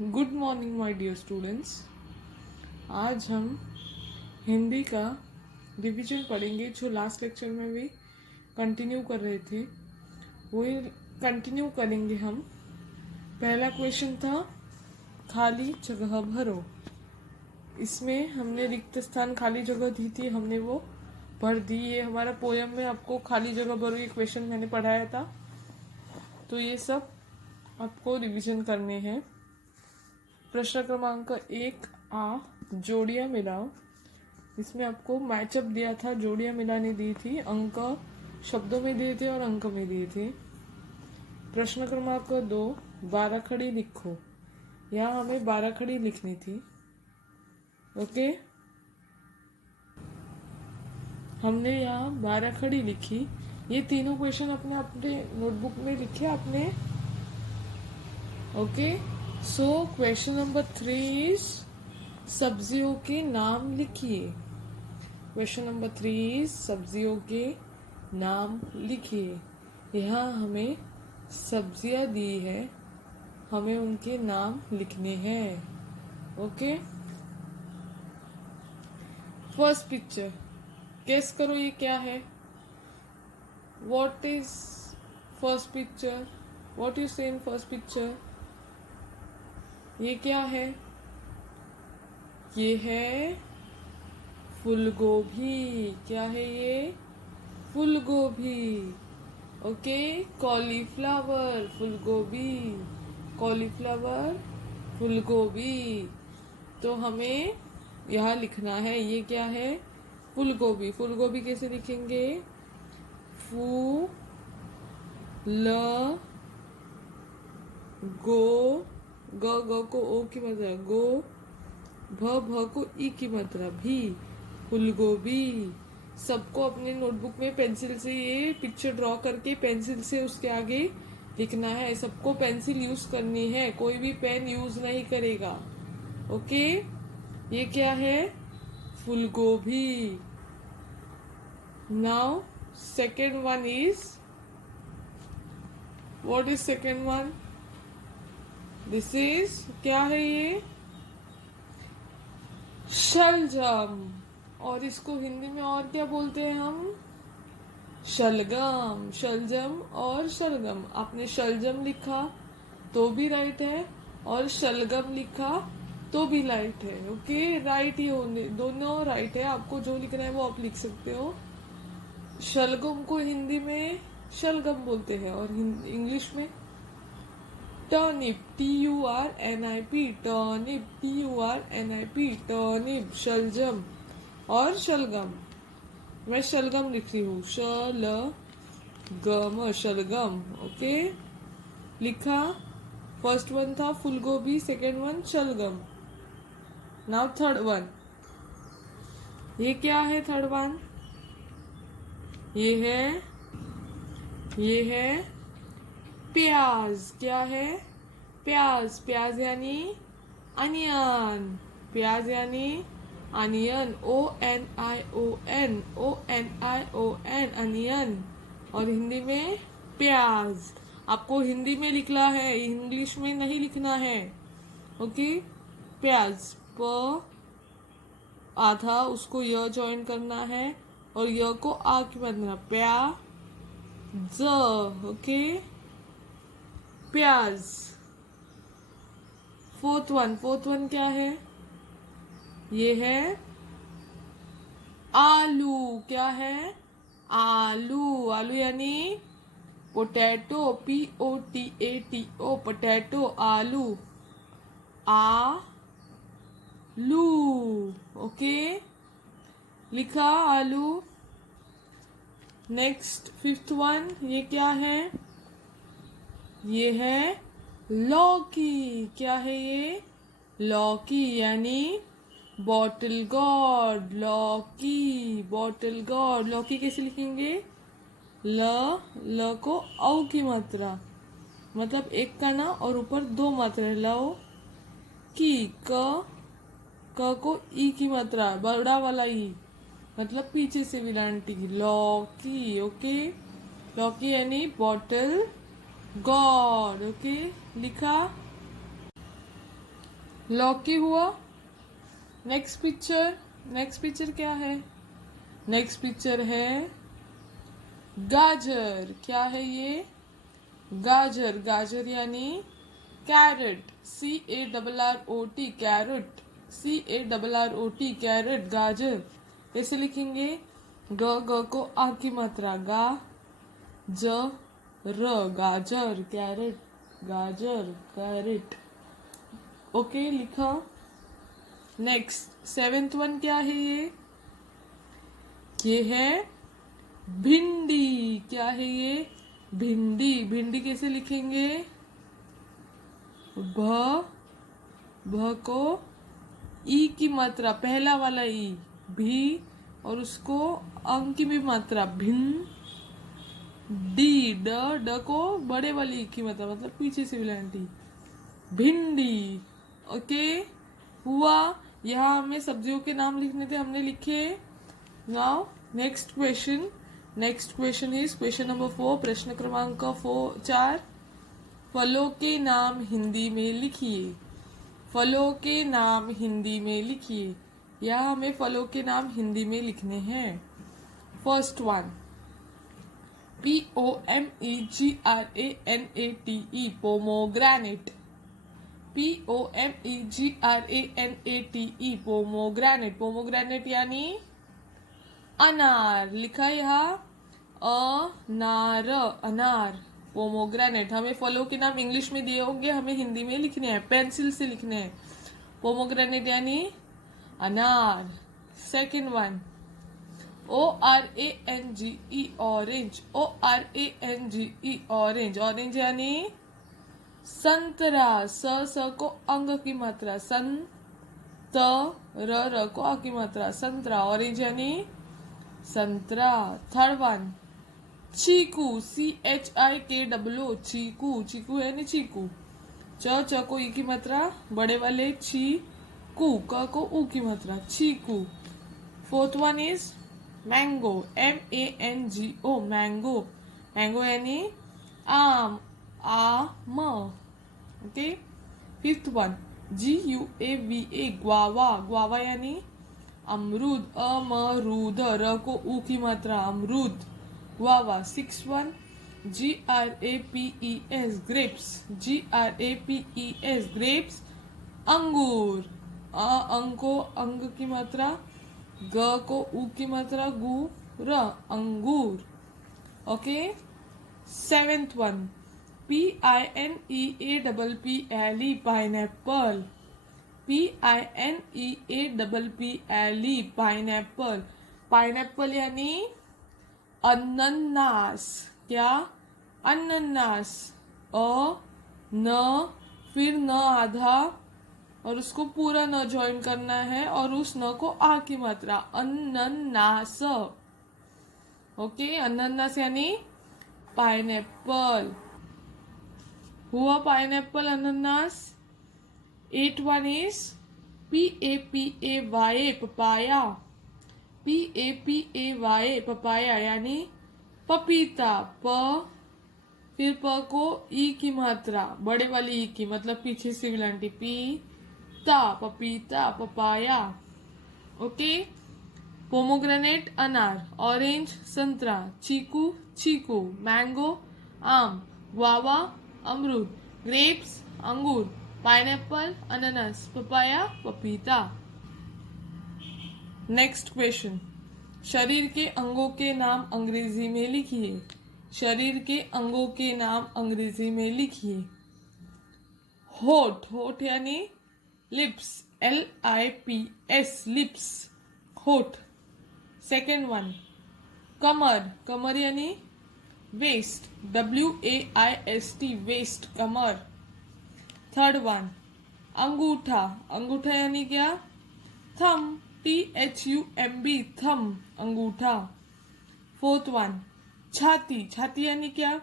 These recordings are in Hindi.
Good morning my dear students. आज हम हिंदी का रिवीजन पढ़ेंगे जो लास्ट लेक्चर में भी कंटिन्यू कर रहे थे, वही कंटिन्यू करेंगे हम। पहला क्वेश्चन था खाली जगह भरो। इसमें हमने रिक्त स्थान खाली जगह दी थी, हमने वो भर दी। ये हमारा पोयम में आपको खाली जगह भरो ये क्वेश्चन मैंने पढ़ाया था, तो ये सब आपको रिवीजन करने हैं। प्रश्न क्रमांक 1 आ, जोड़ियां मिलाओ। इसमें आपको मैचअप दिया था, जोड़ियां मिलाने दी थी, अंक शब्दों में दिए थे और अंक में दिए थे। प्रश्न क्रमांक 2, 12 खड़ी लिखो। यहाँ हमें 12 खड़ी लिखनी थी। ओके, हमने यहाँ 12 खड़ी लिखी। ये तीनों क्वेश्चन अपने अपने नोटबुक में लिखे आपने। Okay, so question number 3 is सब्जियों के नाम लिखिए। क्वेश्चन नंबर 3 इज सब्जियों के नाम लिखिए। यहाँ हमें सब्जियां दी है, हमें उनके नाम लिखने हैं। ओके, फर्स्ट पिक्चर, गेस करो ये क्या है। What is first picture? What you से इन फर्स्ट पिक्चर? ये क्या है? ये है फूलगोभी। क्या है ये? फूलगोभी। ओके, कॉलीफ्लावर, फूलगोभी, कॉलीफ्लावर, फूलगोभी। तो हमें यहाँ लिखना है, ये क्या है? फूलगोभी। फूलगोभी कैसे लिखेंगे? फू ल गो, ग को ओ की मात्रा गो, भ को ई की मात्रा भी, फूलगोभी। सबको अपने नोटबुक में पेंसिल से ये पिक्चर ड्रॉ करके पेंसिल से उसके आगे लिखना है। सबको पेंसिल यूज करनी है, कोई भी पेन यूज नहीं करेगा। ओके, ये क्या है? फूलगोभी। Now second one is, what is second one? This is, क्या है ये? शलजम। और इसको हिंदी में और क्या बोलते हैं हम? शलगम। शलजम और शलगम। आपने शलजम लिखा तो भी राइट है और शलगम लिखा तो भी राइट है। ओके, राइट ही होने, दोनों राइट है। आपको जो लिखना है वो आप लिख सकते हो। शलगम को हिंदी में शलगम बोलते हैं और इंग्लिश में turnip, TURNIP, turnip, TURNIP, turnip. शलजम और शलगम। मैं शलगम लिख रही हूँ, शलगम, शलगम। ओके, लिखा। फर्स्ट वन था फूलगोभी, सेकेंड वन शलगम। नाउ थर्ड वन, ये क्या है? थर्ड वन ये है प्याज। क्या है? प्याज। प्याज यानी अनियन। प्याज यानी अनियन, ONION, ONION, अनियन। और हिंदी में प्याज। आपको हिंदी में लिखना है, इंग्लिश में नहीं लिखना है। ओके, प्याज, प आधा उसको य ज्वाइन करना है और य को आ की बनना, प्याज। ओके, प्याज। फोर्थ वन क्या है? ये है आलू। क्या है? आलू। आलू यानी पोटैटो, POTATO, पोटैटो, आलू, आलू। ओके, लिखा आलू। नेक्स्ट फिफ्थ वन, ये क्या है? ये है लौकी। क्या है ये? लौकी यानी बॉटल गॉर्ड, लौकी, बॉटल गॉर्ड। लौकी कैसे लिखेंगे? ल को औ की मात्रा, मतलब एक का ना और ऊपर दो मात्रा, लौ की। क को ई की मात्रा, बड़ा वाला ई, मतलब पीछे से विलांटी, लौकी। ओके, लौकी यानी बॉटल गॉड। ओके, लिखा। लौकी हुआ। नेक्स्ट पिक्चर क्या है? नेक्स्ट पिक्चर है गाजर। क्या है ये? गाजर। गाजर यानी carrot. CARROT carrot. CARROT carrot, गाजर। कैसे लिखेंगे? ग को आ की मात्रा, गा ज र, गाजर, कैरेट, गाजर, कैरेट। ओके, लिखा। नेक्स्ट 7th वन क्या है ये है भिंडी। क्या है ये? भिंडी। भिंडी कैसे लिखेंगे? भ को ई की मात्रा, पहला वाला ई, भी, और उसको अंग की भी मात्रा, भिन डी। ड को बड़े वाली ई की मात्रा, मतलब पीछे से विलांटी, भिंडी। ओके, हुआ। यहाँ हमें सब्जियों के नाम लिखने थे, हमने लिखे। Now next question is question number 4, प्रश्न क्रमांक 4। फलों के नाम हिंदी में लिखिए। फलों के नाम हिंदी में लिखिए। यहाँ हमें फलों के नाम हिंदी में लिखने हैं। First one, POMEGRANATE, pomegranate. POMEGRANATE, pomegranate. Pomegranate यानी अनार। लिखा है यहाँ अनार, अनार, पोमोग्रेनेट। हमें फलों के नाम इंग्लिश में दिए होंगे, हमें हिंदी में लिखने हैं, पेंसिल से लिखने हैं। पोमोग्रेनेट यानी अनार। Second one, ORANGE, orange. ORANGE, orange. Orange यानी संतरा। स को अंग की मात्रा, सन, त, र को आ की मात्रा, संतरा। ऑरेंज यानी संतरा। थर्ड वन, चीकू। CHIKWO, चीकू। चीकू यानी चीकू। च को ई की मात्रा, बड़े वाले ची, कू, क को ऊ की मात्रा, चीकू। Fourth one is mango. MANGO, mango. Mango यानी आम, आम। Okay. Fifth one, GUAVA, guava. Guava यानी अमरूद, अमरूद, र को ऊ की मात्रा, अमरूद, guava. Six one, GRAPES, grapes. GRAPES, grapes. अंगूर। अंग को अंग की मात्रा, ग को ऊ की मात्रा, गु, र, अंगूर। Okay. Seventh one, PINEAPPLE, pineapple. PINEAPPLE, pineapple. Pineapple यानी अनन्नास। क्या? अनन्नास। न, फिर न आधा, और उसको पूरा न ज्वाइन करना है, और उस न को आ की मात्रा, अनन्नास। ओके, अनन्नास यानी पाइनएप्पल। हुआ पाइनएप्पल, अनन्नास। 8 one is PAPAY, papaya. PAPAY, papaya यानी पपीता। फिर प को ई की मात्रा, बड़े वाली ई की, मतलब पीछे से विलांटी, पीता, पपीता, पपाया। ओके। पोमोग्रेनेट, अनार। ऑरेंज, संतरा। चीकू, चीकू। मैंगो, आम। गुआवा, अमरूद। ग्रेप्स, अंगूर। पाइनएप्पल, अनानास। पपाया, पपीता। नेक्स्ट क्वेश्चन, शरीर के अंगों के नाम अंग्रेजी में लिखिए। शरीर के अंगों के नाम अंग्रेजी में लिखिए। होठ। होठ यानी लिप्स, LIPS, लिप्स, होठ। सेकेंड वन, कमर। कमर यानी वेस्ट, WAIST, वेस्ट, कमर। थर्ड वन, अंगूठा। अंगूठा यानी क्या? थम, THUMB, थम, अंगूठा। फोर्थ वन, छाती। छाती यानी क्या?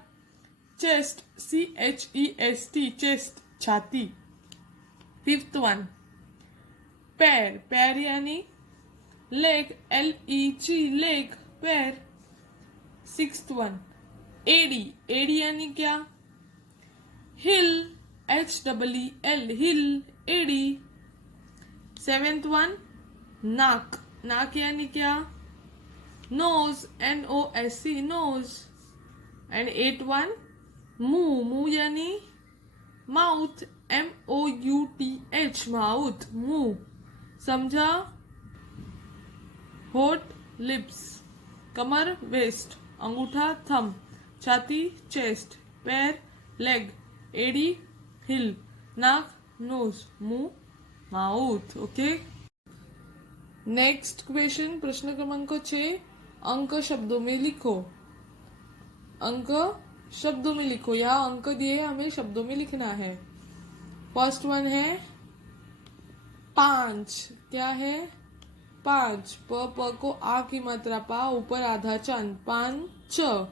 चेस्ट, CHEST, चेस्ट, छाती। फिफ्थ वन, पैर। पैर यानी लेग, LEG, लेग, पैर। सिक्स्थ वन, एडी। एडी यानी क्या? हिल, HEEL, हिल, एडी। 7th वन नाक, नाक यानी क्या? Nose, NOSE, nose. And 8th one मुंह, मुंह यानी माउथ, MOUTH, माउथ, मुंह. समझा? होठ, लिप्स. कमर, वेस्ट. अंगूठा, थंब. छाती, चेस्ट. पैर, लेग. एड़ी, हिल. नाक, नोज. मुंह, माउथ. ओके. नेक्स्ट क्वेश्चन, प्रश्न क्रमांक 6. अंक शब्दों में लिखो. अंक शब्दों में लिखो. यहाँ अंक दिए, हमें शब्दों में लिखना है. फर्स्ट वन है 5. क्या है? 5. प को आ की मात्रा पा, ऊपर आधा चांद. 5.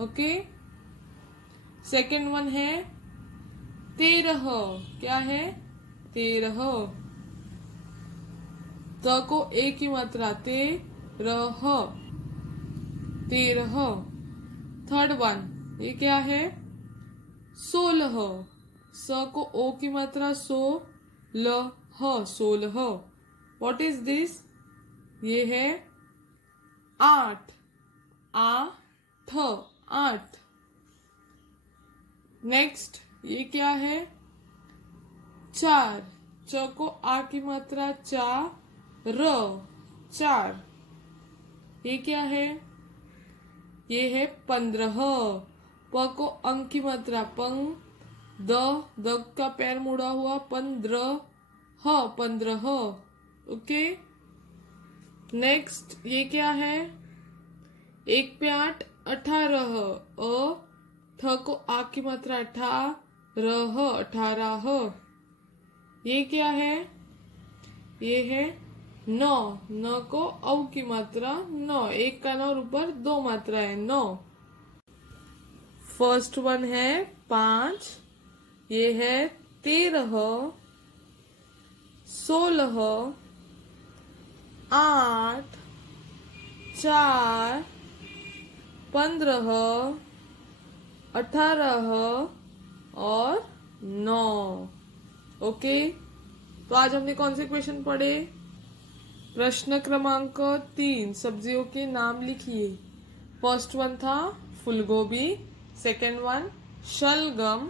ओके. सेकेंड वन है 13. क्या है? 13. त को ए की मात्रा, 13. 13. थर्ड वन, ये क्या है? 16. स को ओ की मात्रा, 16. What is this? ये है 8. 8. नेक्स्ट, ये क्या है? 4. च को आ की मात्रा, 4. ये क्या है? ये है 15. प को अंक की मात्रा, पंग. द का पैर मुड़ा हुआ, 15. ओके. नेक्स्ट, ये क्या है? 1 पे 8, 18. थ को आ की मात्रा, 18. ये क्या है? ये है 9. न को औ की मात्रा, 9. एक कान और ऊपर 2 मात्रा है, 9. फर्स्ट वन है 5. ये है 13. 16. 8. 4. 15. 18 और 9. ओके. तो आज हमने कौन से क्वेश्चन पढ़े? प्रश्न क्रमांक 3, सब्जियों के नाम लिखिए. फर्स्ट वन था फूलगोभी. सेकेंड वन शलगम.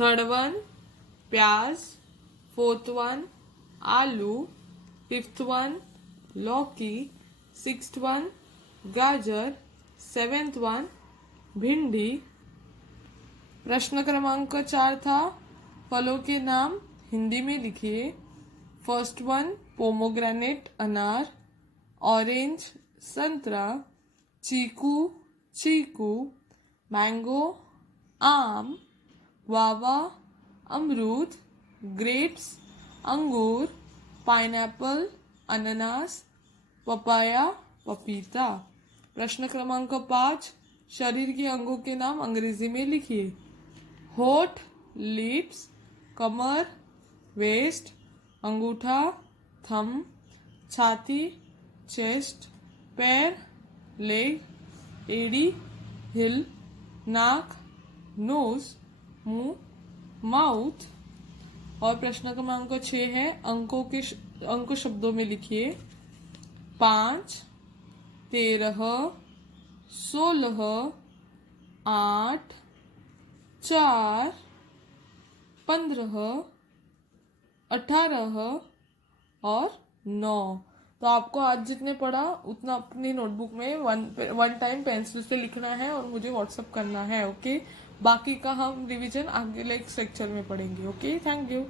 थर्ड वन प्याज. फोर्थ वन आलू. फिफ्थ वन लौकी. सिक्स्थ वन गाजर. सेवेंथ वन भिंडी. प्रश्न क्रमांक 4 था फलों के नाम हिंदी में लिखिए. फर्स्ट वन पोमोग्रेनेट, अनार. ऑरेंज, संतरा. चीकू. मैंगो, आम. गुआवा, अमरूद. ग्रेप्स, अंगूर. पाइनएप्पल, अनानास. पपाया, पपीता. प्रश्न क्रमांक 5, शरीर के अंगों के नाम अंग्रेजी में लिखिए. होठ, लिप्स. कमर, वेस्ट. अंगूठा, थंब. छाती, चेस्ट. पैर, लेग. एड़ी, हिल. नाक, नोज. मुंह, माउथ. और प्रश्न क्रमांक 6 है अंक शब्दों में लिखिए. 5, 13, 16, 8, 4, 15, 18 और 9. तो आपको आज जितने पढ़ा उतना अपनी नोटबुक में वन टाइम पेंसिल से लिखना है और मुझे व्हाट्सअप करना है. ओके. बाकी का हम रिवीजन आगे नेक्स्ट लेक्चर में पढ़ेंगे. ओके. Thank you.